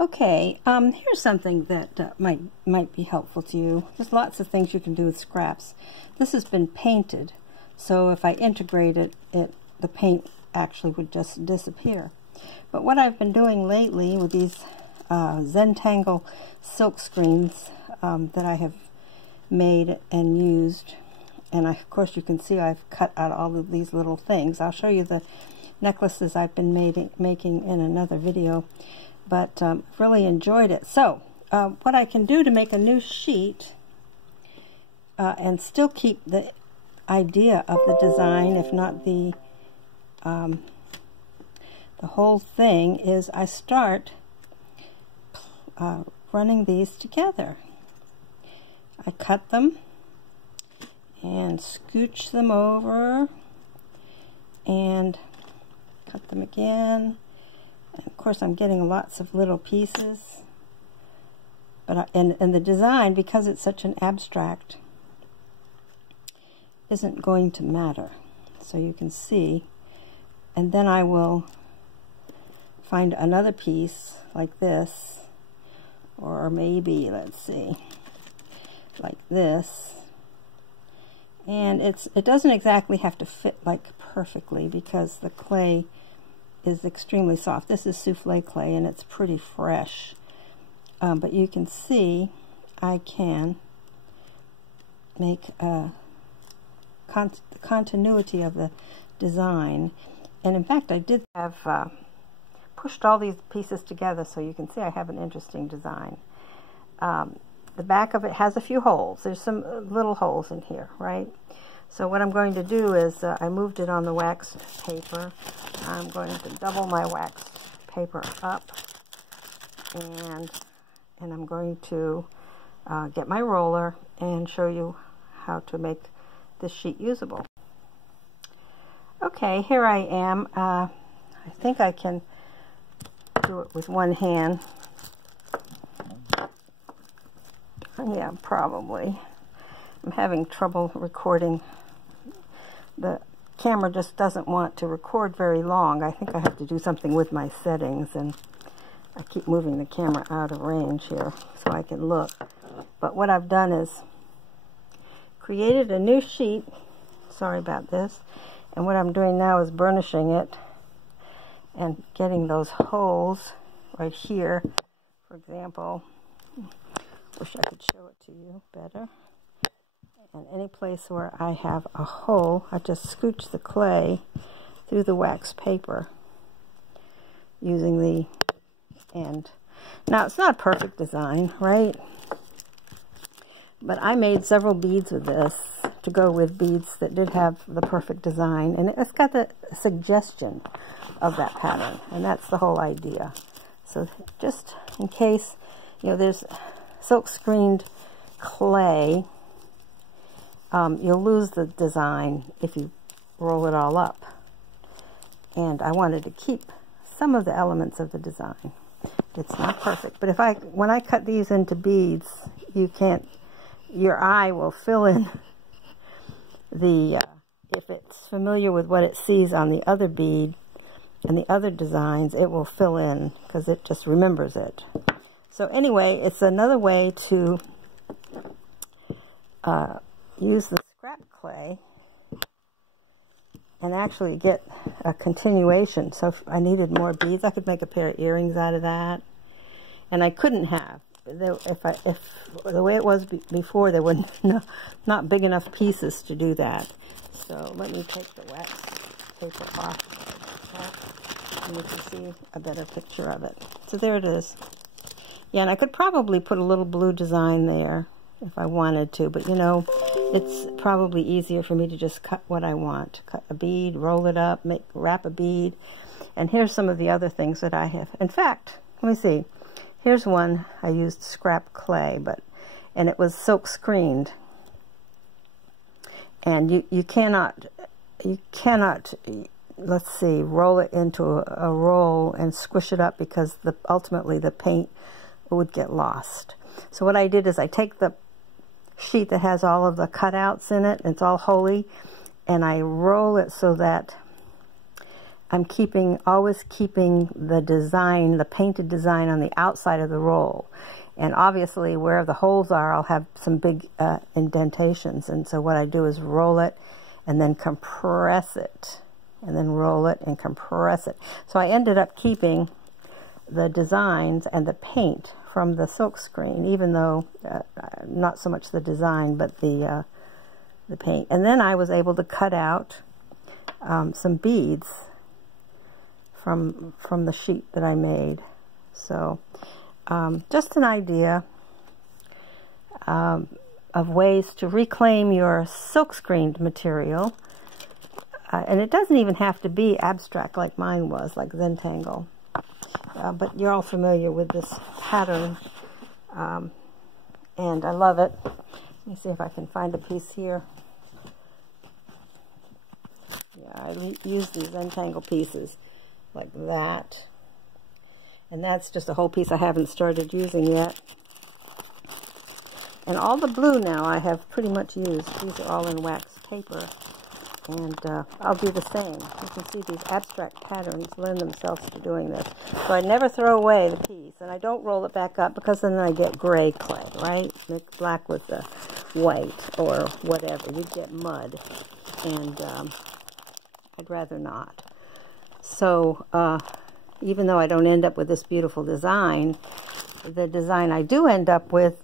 Okay, here's something that might be helpful to you. There's lots of things you can do with scraps. This has been painted, so if I integrate it, the paint actually would just disappear. But what I've been doing lately with these Zentangle silk screens that I have made and used, and of course you can see I've cut out all of these little things. I'll show you the necklaces I've been making in another video, but really enjoyed it. So what I can do to make a new sheet and still keep the idea of the design, if not the whole thing, is I start running these together. I cut them and scooch them over and cut them again. And of course I'm getting lots of little pieces, but and the design, because it's such an abstract, isn't going to matter. So you can see, and then I will find another piece like this, or maybe, let's see, like this. And it doesn't exactly have to fit like perfectly because the clay is extremely soft. This is souffle clay and it's pretty fresh. But you can see I can make a continuity of the design. And in fact, I did have pushed all these pieces together, so you can see I have an interesting design. The back of it has a few holes. There's some little holes in here, right? So what I'm going to do is I moved it on the waxed paper. I'm going to double my waxed paper up, and I'm going to get my roller and show you how to make this sheet usable. Okay, here I am. I think I can do it with one hand. Yeah, probably. I'm having trouble recording. The camera just doesn't want to record very long. I think I have to do something with my settings, and I keep moving the camera out of range here so I can look. But what I've done is created a new sheet. Sorry about this. And what I'm doing now is burnishing it and getting those holes right here, for example. Wish I could show it to you better. And any place where I have a hole, I just scooch the clay through the wax paper using the end. Now, it's not a perfect design, right? But I made several beads with this to go with beads that did have the perfect design, and it's got the suggestion of that pattern, and that's the whole idea. So just in case, you know, there's silk screened clay, you'll lose the design if you roll it all up. And I wanted to keep some of the elements of the design. It's not perfect, but when I cut these into beads, your eye will fill in the, if it's familiar with what it sees on the other bead and the other designs, it will fill in because it just remembers it. So anyway, it's another way to use the scrap clay and actually get a continuation. So if I needed more beads, I could make a pair of earrings out of that. And I couldn't have. If the way it was before, there were not big enough pieces to do that. So let me take the wax paper off, and you can see a better picture of it. So there it is. Yeah, and I could probably put a little blue design there if I wanted to, but you know, it's probably easier for me to just cut what I want. Cut a bead, roll it up, wrap a bead. And here's some of the other things that I have. In fact, let me see. Here's one I used scrap clay, and it was silk screened. And you cannot, let's see, roll it into a roll and squish it up because ultimately the paint would get lost. So what I did is I take the sheet that has all of the cutouts in it, and it's all holy, and I roll it so that I'm always keeping the design, the painted design on the outside of the roll. And obviously where the holes are, I'll have some big indentations. And so what I do is roll it and then compress it. And then roll it and compress it. So I ended up keeping the designs and the paint from the silk screen, even though not so much the design, but the paint. And then I was able to cut out some beads from the sheet that I made. So just an idea of ways to reclaim your silk screened material. And it doesn't even have to be abstract like mine was, like Zentangle. But you're all familiar with this pattern, and I love it. Let me see if I can find a piece here. Yeah, I use these Zentangle pieces like that. And that's just a whole piece I haven't started using yet. And all the blue now I have pretty much used. These are all in wax paper. And I'll do the same. You can see these abstract patterns lend themselves to doing this. So I never throw away the piece. And I don't roll it back up because then I get gray clay, right? Mix black with the white or whatever. You'd get mud. And I'd rather not. So even though I don't end up with this beautiful design, the design I do end up with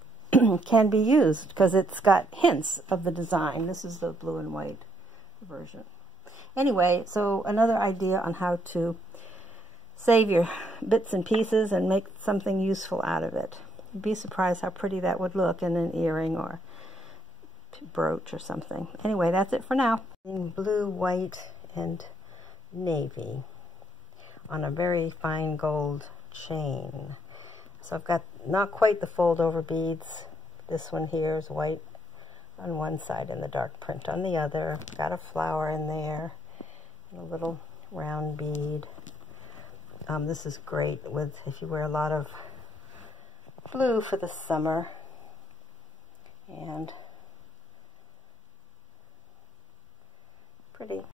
can be used because it's got hints of the design. This is the blue and white version. Anyway, so another idea on how to save your bits and pieces and make something useful out of it. You'd be surprised how pretty that would look in an earring or brooch or something. Anyway, that's it for now. In blue, white, and navy on a very fine gold chain. So I've got not quite the fold over beads. This one here is white on one side and the dark print on the other. Got a flower in there and a little round bead. This is great with if you wear a lot of blue for the summer. And pretty.